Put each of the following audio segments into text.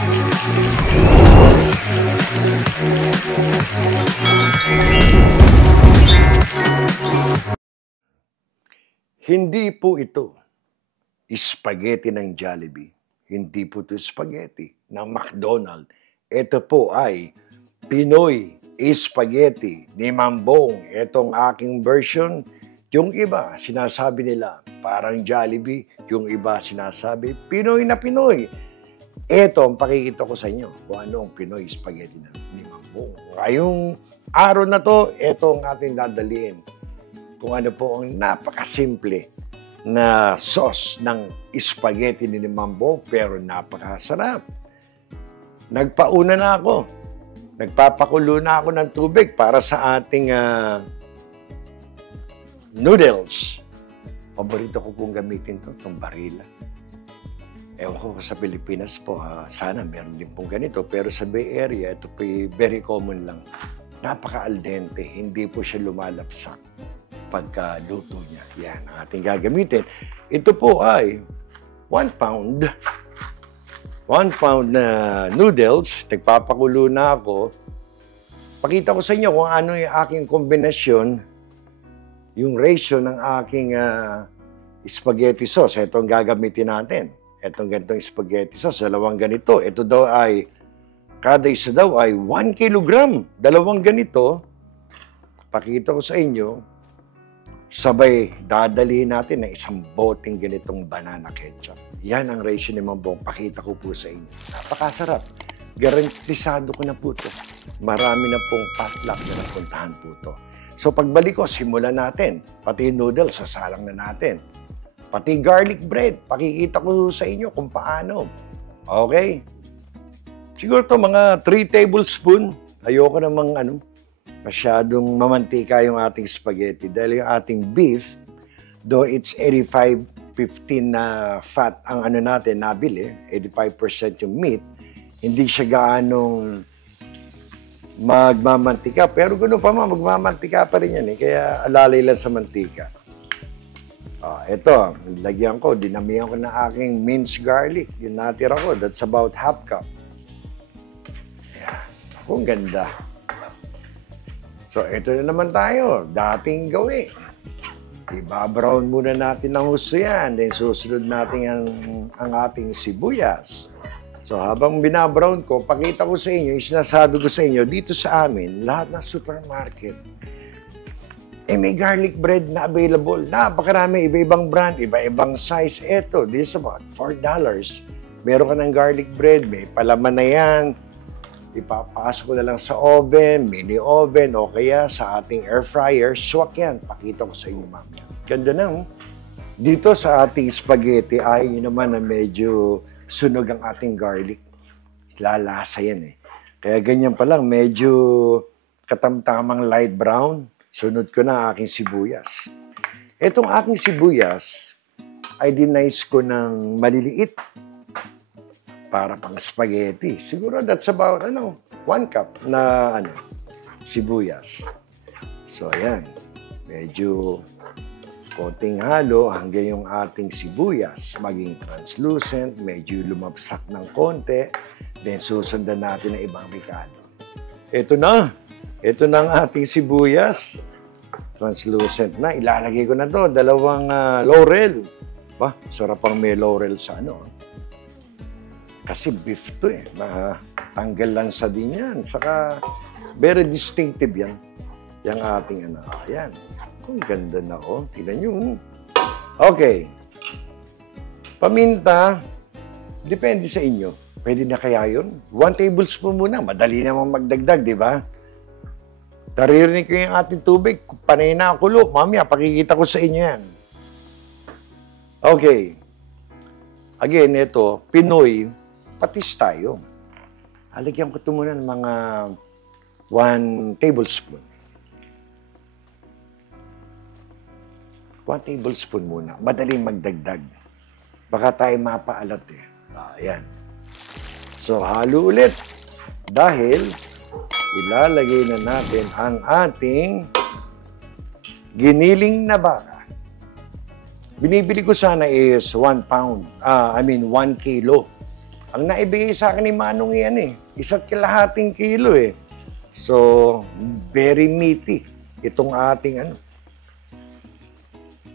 Hindi po ito spaghetti ng Jollibee. Hindi po ito spaghetti ng McDonald's. Ito po ay Pinoy spaghetti ni Mambong. Itong aking version. Yung iba, sinasabi nila parang Jollibee. Yung iba, sinasabi Pinoy na Pinoy. Ito ang pakikita ko sa inyo kung ano ang Pinoy spaghetti ni Mambong. Ngayong araw na to, ito ang ating dadaliin. Kung ano po ang napakasimple na sauce ng spaghetti ni Mambong, pero napakasarap. Nagpauna na ako. Nagpapakulo na ako ng tubig para sa ating noodles. Paborito ko pong gamitin itong barila. Ewan ko sa Pilipinas po, sana meron din pong ganito. Pero sa Bay Area, ito po very common lang. Napaka-al dente, hindi po siya lumalapsak pagkaluto niya. Yan ang ating gagamitin. Ito po ay 1 pound. 1 pound na noodles. Nagpapakulo na ako. Pakita ko sa inyo kung ano yung aking kombinasyon, yung ratio ng aking spaghetti sauce. Ito ang gagamitin natin. Itong ganitong spaghetti sauce, dalawang ganito. Ito daw ay, kada isa daw ay 1 kilogram. Dalawang ganito. Pakita ko sa inyo, sabay dadalhin natin ng isang boteng ganitong banana ketchup. Yan ang ratio ni Mambong. Pakita ko po sa inyo. Napakasarap. Garantisado ko na po ito. Marami na pong potluck na napuntahan po ito. So pagbalik ko, simulan natin. Pati noodles, sasalang na natin. Pati garlic bread, pakikita ko sa inyo kung paano. Okay? Siguro ito mga 3 tablespoon. Ayoko namang masyadong mamantika yung ating spaghetti dahil yung ating beef, though it's 85-15 na fat ang natin nabili, 85% yung meat, hindi siya gaanong magmamantika. Pero gano'n pa magmamantika pa rin yan kaya alalay lang sa mantika. Ito, lagyan ko, dinamihan ko na aking minced garlic. Yung natira ko, that's about ½ cup. Ayan, kung ganda. So, ito na naman tayo. Dating gawin. Iba-brown muna natin ng husto yan. Then, susunod natin ang ating sibuyas. So, habang binabrown ko, pakita ko sa inyo, sinasabi ko sa inyo, dito sa amin, lahat ng supermarket, may garlic bread na available. Napakarami, iba-ibang brand, iba-ibang size. Ito, this is about $4. Meron ka ng garlic bread, may palaman na yan. Ipapasok ko na lang sa oven, mini oven, o kaya sa ating air fryer. Swak yan. Pakita ko sa inyo mamaya. Ganda na. Dito sa ating spaghetti, ayaw nyo naman na medyo sunog ang ating garlic. Lalasa yan Kaya ganyan pa lang, medyo katamtamang light brown. Sunod ko na aking sibuyas. Itong aking sibuyas ay dinice ko ng maliliit para pang spaghetti. Siguro that's about 1 cup na sibuyas. So ayan, medyo konting halo hanggang yung ating sibuyas maging translucent, medyo lumabsak ng konti, then susundan natin ng ibang ricado. Ito na ang ating sibuyas. Translucent na. Ilalagay ko na to, 2 laurel. Sarap ang may laurel sa Kasi beef to Tanggal lang sa din yan. Saka, very distinctive yan. Yung ating Ayan. Kung ganda na Tignan nyo. Okay. Paminta, depende sa inyo. Pwede na kaya yun? 1 tablespoon muna. Madali naman magdagdag, di ba? Naririnig ko yung ating tubig. Panay na kulo. Mamaya, pakikita ko sa inyo yan. Okay. Again, ito, Pinoy, patis tayo. Halagyan ko ito muna ng mga 1 tablespoon. 1 tablespoon muna. Madaling magdagdag. Baka tayo mapaalat Ayan. So, halo ulit. Dahil, ilalagay na natin ang ating giniling na baka. Binibili ko sana is 1 pound. 1 kilo. Ang naibigay sa akin ni Manong yan eh. 1.5 kilo eh. So, very meaty. Itong ating ano.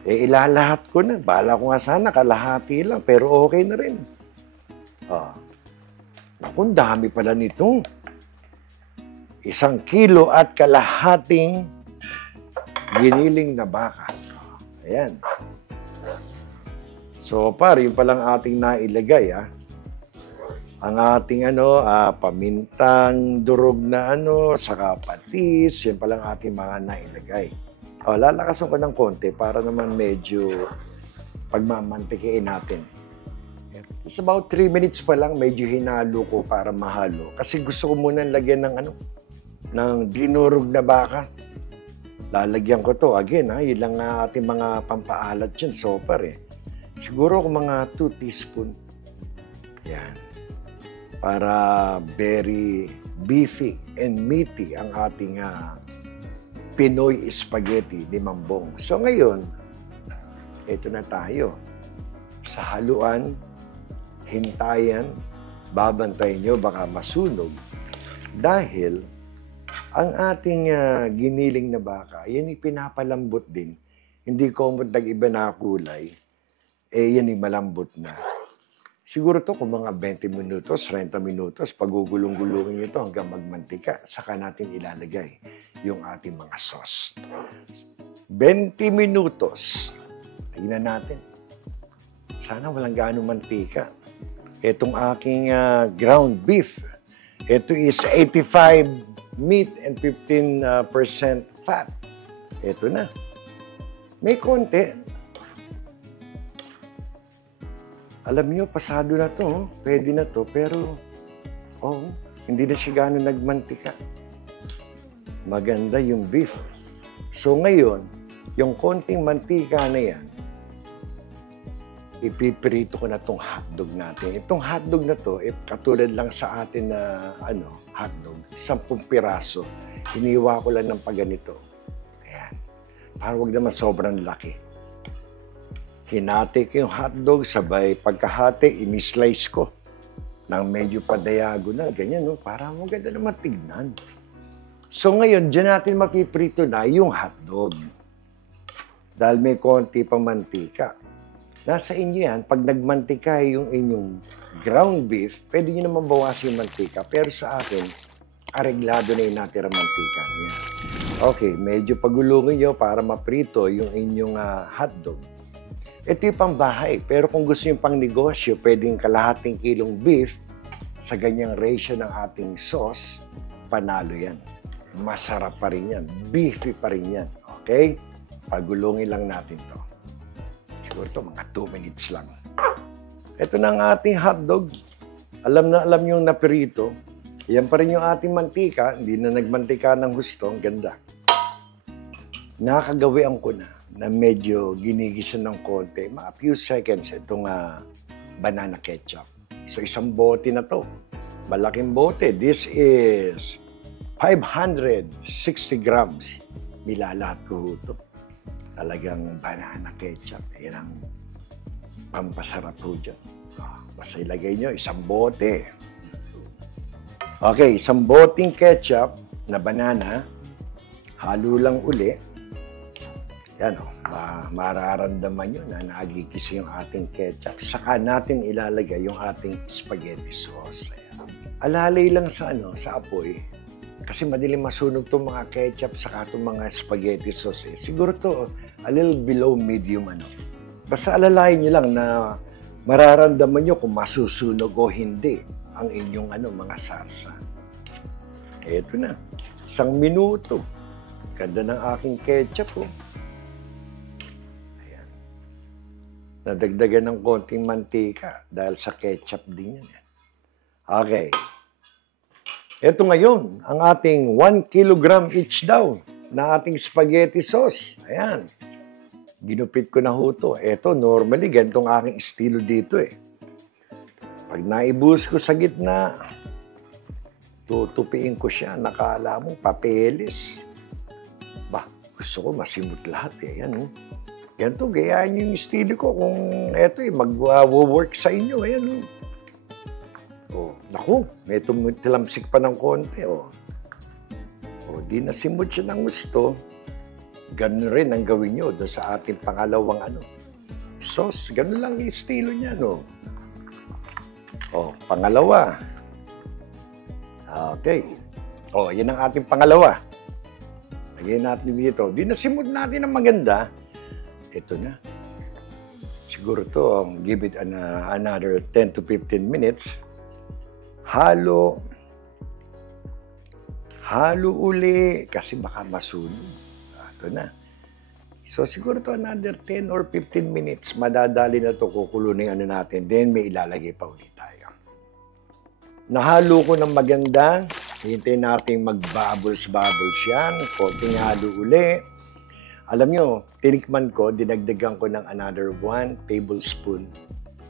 Eh, ilalahat ko na. Bala ko nga sana, kalahati lang. Pero okay na rin. Naku, dami pala nito. 1.5 kilo giniling na baka. Ayan. So, yun palang ating nailagay, Ang ating pamintang durog na saka patis, yun palang ating mga nailagay. Lalakasan ko ng konti para naman medyo pagmamantikiin natin. It's about 3 minutes pa lang, medyo hinalo ko para mahalo. Kasi gusto ko muna lagyan ng dinurog na baka. Lalagyan ko to. Again, yun lang ating mga pampaalat dyan. So far siguro mga 2 teaspoon. Yan. Para very beefy and meaty ang ating Pinoy spaghetti ni Mambong. So ngayon, ito na tayo. Sa haluan, hintayan, babantayan nyo, baka masunog. Dahil, ang ating giniling na baka, yan pinapalambot din. Hindi komod nag-iba na kulay, yan malambot na. Siguro to kung mga 20 minutos, 30 minutos, pagugulong-gulungin nyo ito hanggang magmantika, saka natin ilalagay yung ating mga sauce. 20 minutos. Tingnan natin. Sana walang gaano mantika. Itong aking ground beef. Ito is 85 meat and 15% fat. Ito na. May konti. Alam niyo, pasado na to. Pwede na to. Pero, hindi na siya gaano nagmantika. Maganda yung beef. So ngayon, yung konting mantika na yan, ipiprito ko na itong hotdog natin. Itong hotdog na to, katulad lang sa atin na hotdog, 10 piraso. Iniwa ko lang ng paganito. Ayan. Para wag naman sobrang laki. Hinati ko yung hotdog, sabay pagkahati, inislice ko ng medyo pa-diagonal, ganyan, para maganda naman tignan. So ngayon, dyan natin mapiprito na yung hotdog. Dahil may konti pang mantika. Nasa inyo yan, pag nagmantika yung inyong ground beef, pwede nyo naman bawasin yung mantika. Pero sa akin, areglado na yung natirang mantika. Yan. Okay, medyo pagulungin nyo para maprito yung inyong hotdog. Ito yung pangbahay. Pero kung gusto nyo pang negosyo, pwedeng kalahating kilong beef sa ganyang ratio ng ating sauce, panalo yan. Masarap pa rin yan. Beefy pa rin yan. Okay? Pagulungin lang natin to. Siguro to mga 2 minutes lang. Ito na ang ating hotdog. Alam yung napirito. Yan pa rin yung ating mantika. Hindi na nagmantika ng husto. Ang ganda. Nakagawian ko na medyo ginigisa ng konti. Mga few seconds itong banana ketchup. So isang bote na to. Malaking bote. This is 560 grams. Nilalahat ko ito. Talagang banana ketchup. Yan ang pampasarap po dyan. Basta ilagay nyo, isang bote. Okay, isang boteng ketchup na banana. Halo lang uli. Yan mararamdaman nyo na nagigisa yung ating ketchup. Saka natin ilalagay yung ating spaghetti sauce. Ayan. Alalay lang sa apoy. Kasi madaling masunog itong mga ketchup saka itong mga spaghetti sauce. Siguro to a little below medium Basta alalayin nyo lang na mararamdaman nyo kung masusunog o hindi ang inyong mga sarsa. Eto na. 1 minuto. Ganda ng aking ketchup Ayan. Nadagdagan ng konting mantika dahil sa ketchup din yan. Okay. Ito ngayon, ang ating 1 kilogram each daw na ating spaghetti sauce. Ayan. Ginupit ko na ito. Ito, normally, ganitong aking estilo dito Pag naibus ko sa gitna, tutupiin ko siya. Nakala mo, papeles. Gusto ko masimot lahat Ayan Ganito, gayaan yung estilo ko kung ito mag-work sa inyo. Ayan Naku, may tilamsik pa ng konti, oh. O, di nasimod siya ng gusto. Ganun rin ang gawin nyo doon sa ating pangalawang sauce. Ganun lang yung estilo niya, no? O, pangalawa. Okay. O, yan ang ating pangalawa. Lagyan natin dito. Di nasimod natin ng maganda. Ito na. Siguro to, give it another 10 to 15 minutes. Halo uli kasi baka masunog. Ito na. So siguro to another 10 or 15 minutes, madadali na to, kukulo na yung natin. Then may ilalagay pa ulit tayo. Nahalo ko ng maganda. Hintayin natin mag-bubbles yan. Konting halo uli. Alam nyo, tinikman ko, dinagdagan ko ng another 1 tablespoon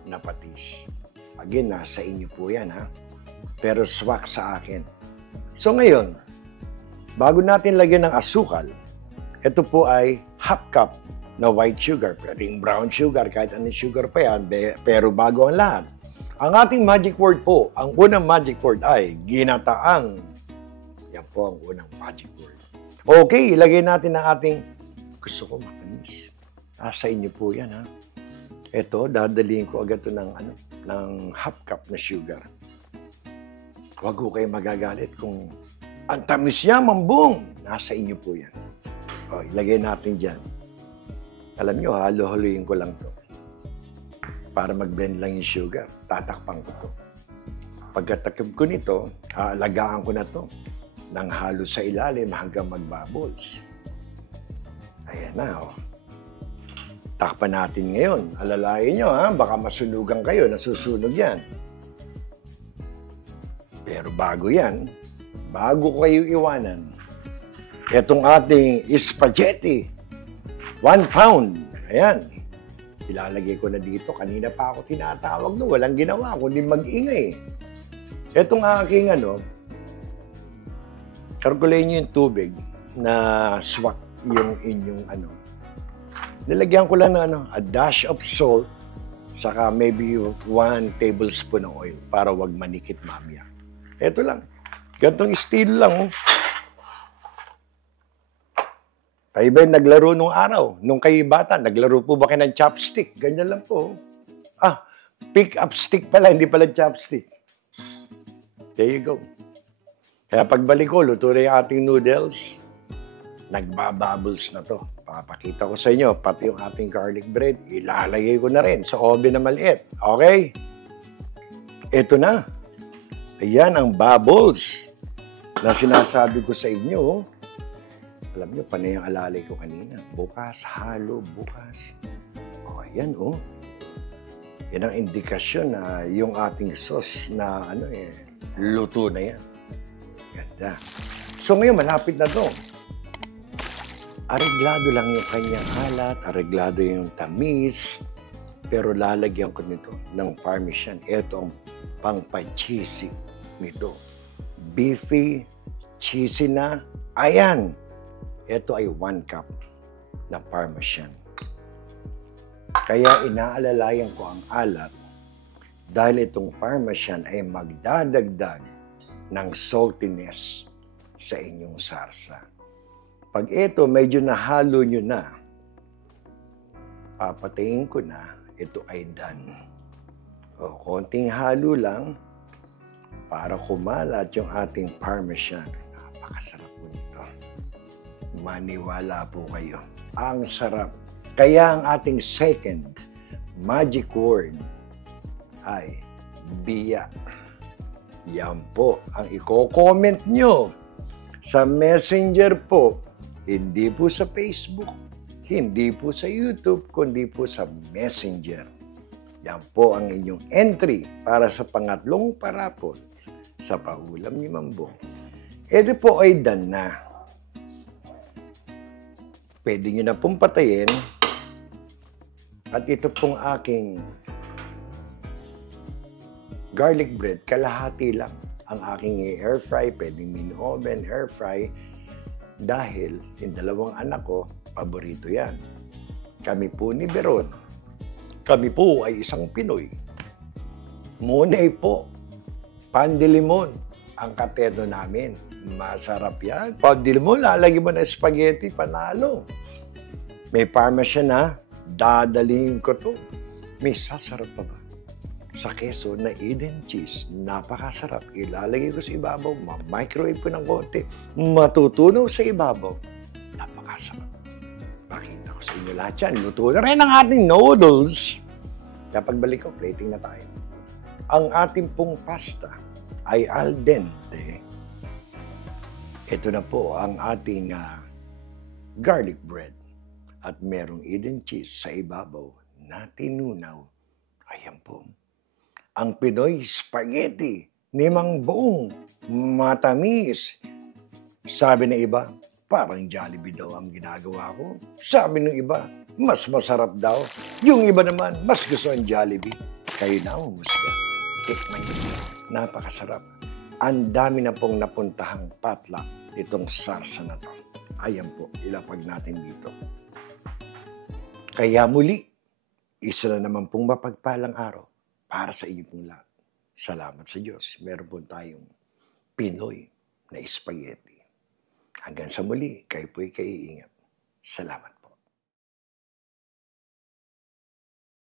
na patis. Again, nasa inyo po yan, ha? Pero swak sa akin. So ngayon, bago natin lagyan ng asukal, ito po ay half cup na white sugar. Pwedeng brown sugar, kahit anong sugar pa yan, pero bago ang lahat. Ang ating magic word po, ang unang magic word ay ginataang. Yan po ang unang magic word. Okay, ilagay natin ang ating, gusto ko matamis. Sa inyo po yan, ha? Ito, dadalihin ko agad ito ng half cup na sugar. Huwag ko kayo magagalit kung ang tamis niya, mambong. Nasa inyo po yan. O, ilagay natin dyan. Alam nyo, halo-haloyin ko lang to. Para mag-blend lang yung sugar. Tatakpan ko to. Pagkatakip ko nito, alagaan ko na to ng halo sa ilalim hanggang mag-bubbles. Ayan na, o. Takpan natin ngayon. Alalayan nyo, ha? Baka masunugan kayo, nasusunog yan. Pero bago yan, bago ko kayo iwanan, itong ating spaghetti, 1 pound, ayan, ilalagay ko na dito. Kanina pa ako tinatawag no, walang ginawa, kundi mag-ingay. Itong aking kalkulayin nyo yung tubig na swak yung inyong nilagyan ko lang ng a dash of salt, saka maybe 1 tablespoon ng oil para wag manikit mamaya. Ito lang. Gantong estilo lang. Oh. Kayo ba naglaro nung araw? Nung kayo bata, naglaro po ba kayo ng chopstick? Ganyan lang po. Pick up stick pala, hindi pala chopstick. There you go. Kaya pagbalik ko, luto na yung ating noodles. Nagbabubbles na to. Papakita ko sa inyo, pati yung ating garlic bread, ilalagay ko na rin sa oven na maliit. Okay? Ito na. Ayan ang bubbles na sinasabi ko sa inyo. Alam nyo, panay ang alalay ko kanina. Bukas, halo, bukas. O, ayan, oh. Yan ang indikasyon na yung ating sauce na, luto na yan. Ganda. So, ngayon, malapit na to. Areglado lang yung kanyang alat, areglado yung tamis, pero lalagyan ko nito ng parmesan. Ito ang pang-cheesy nito. Beefy, cheesy na. Ayan! Ito ay 1 cup na parmesan. Kaya inaalalayan ko ang alat dahil itong parmesan ay magdadagdag ng saltiness sa inyong sarsa. Pag ito medyo nahalo nyo na, papatayin ko na, ito ay done. O, konting halo lang para kumalat yung ating parmesan. Napakasarap po nito. Maniwala po kayo. Ang sarap. Kaya ang ating second magic word ay biya. Yan po ang i-comment nyo sa Messenger po. Hindi po sa Facebook, hindi po sa YouTube, kundi po sa Messenger. Yan po ang inyong entry para sa pangatlong parapon sa paulam ni Mambong. Ito po ay done na. Pwede nyo na pong patayin. At ito pong aking garlic bread, kalahati lang ang aking air fry. Pwedeng mini oven, air fry. Dahil yung dalawang anak ko, paborito yan. Kami po ni Beron. Kami po ay isang Pinoy. Munay po. pan de limon ang katerno namin. Masarap yan. Pan de limon, lalagyan mo ng spaghetti, panalo. May parmesan na, dadalhin ko to. May sasarap pa ba? Sa keso na Eden cheese, napakasarap. Ilalagay ko sa ibabaw, microwave ko ng konti, matutunaw sa ibabaw. Napakasarap. Pakita ko sa inyo lahat yan. Luto na rin ang ating noodles. Kapag balik ko, plating na tayo. Ang ating pong pasta ay al dente. Ito na po ang ating garlic bread. At merong Eden cheese sa ibabaw na tinunaw. Ayan po. Ang Pinoy spaghetti ni Mang Boong. Matamis. Sabi ng iba, parang Jollibee daw ang ginagawa ko. Sabi ng iba, mas masarap daw. Yung iba naman, mas gusto ang Jollibee. Kayo na humusga. Tikman niyo. Napakasarap. Ang dami na pong napuntahang potluck itong sarsa na to. Ayan po, ilapag natin dito. Kaya muli, isa na naman pong mapagpalang araw para sa inyo pong lahat. Salamat sa Diyos. Meron po tayong Pinoy na spaghetti. Hanggang sa muli, kayo po'y kaiingat. Salamat.